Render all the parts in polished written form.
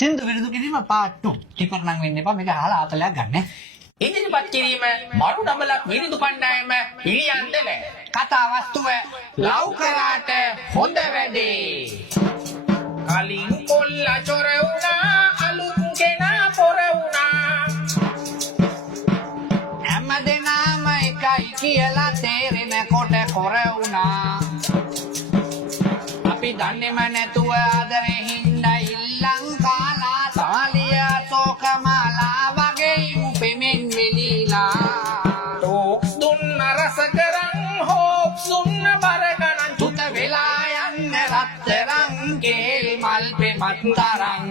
සින්දු විරුදු කිරීම part 2. ටිකක් නම් වෙන්න එපා. මේක අහලා ආතලයක් ගන්න. ඉදිරිපත් කිරීම මරු ඩබලක් විරුදු කණ්ඩායම පිළියන්ද නැහැ. කතා වස්තුව ලව් කරාට හොඳ වැඩේ. කලින් කොල්ලා චොර වුණා අලුත් කෙනා පොර වුණා. හැමදෙනාම එකයි කියලා තේරෙනකොට කොර වුණා. අපි දන්නේම නැතුව ආදරේ හින්දා ඉල්ලං කාලා සාලිය සෝකමාලා වගේ උපෙමින් වෙලිලා. ටෝක්ස් දුන්න රස කරන් හොප්ස් දුන්න බර ගණන් තුත වෙලා යන්න රත්තරන් කේල් මල් පෙමත් තරං.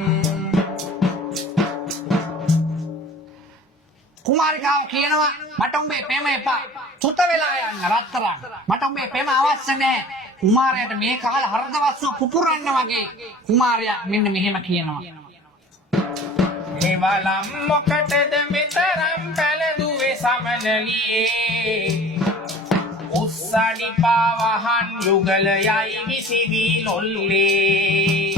කුමාරිකාව කියනවා මට උඹේ පෙම එපා. තුත වෙලා යන්න රත්තරන්. මට උඹේ පෙම අවශ්‍ය නැහැ. කුමාරයාට මේ කාලේ හරදවස්ස පුපුරන්න වගේ කුමාරයා මෙන්න මෙහෙම කියනවා. එවලම් මොකටද මෙතරම් පැලදුවේ සමනලියේ. උස්සඩි පාවහන් යුගලයයි විසිවි ලොල්ලේ.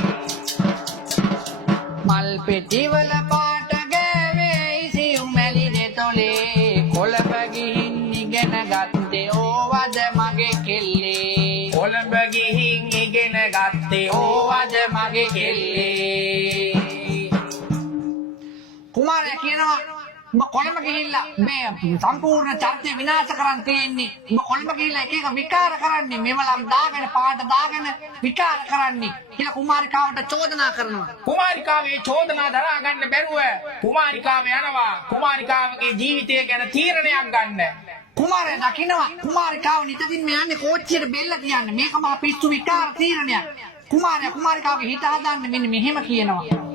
මල් පෙටිවල පාට ගෑවේ සියුම් මැලි දෙතොලේ. කොළඹ ගිහින් ඉගෙන ගත්තේ ඕවද මගේ කෙල්ලේ. කොළඹ ගිහින් ඉගෙන ගත්තේ ඕවද මගේ කෙල්ලේ. කුමාරයා කියනවා උඹ කොළඹ ගිහිල්ලා මේ සම්පූර්ණ චර්චය විනාශ කරන් තියෙන්නේ. උඹ කොළඹ ගිහිල්ලා එක එක විකාර කරන්නේ. මෙවලම් දාගෙන පාට දාගෙන විකාර කරන්නේ කියලා කුමාරිකාවට චෝදනා කරනවා. කුමාරිකාවේ චෝදනා දරා ගන්න බැරුව කුමාරිකාව යනවා කුමාරිකාවගේ ජීවිතය ගැන තීරණයක් ගන්න. කුමාරයා දකිනවා කුමාරිකාව නිතින් මේ යන්නේ කෝච්චියට බෙල්ල තියන්න. මේක මහ පිස්සු විකාර තීරණයක්. කුමාරයා කුමාරිකාවගේ හිත හදන්න මෙන්න මෙහෙම කියනවා.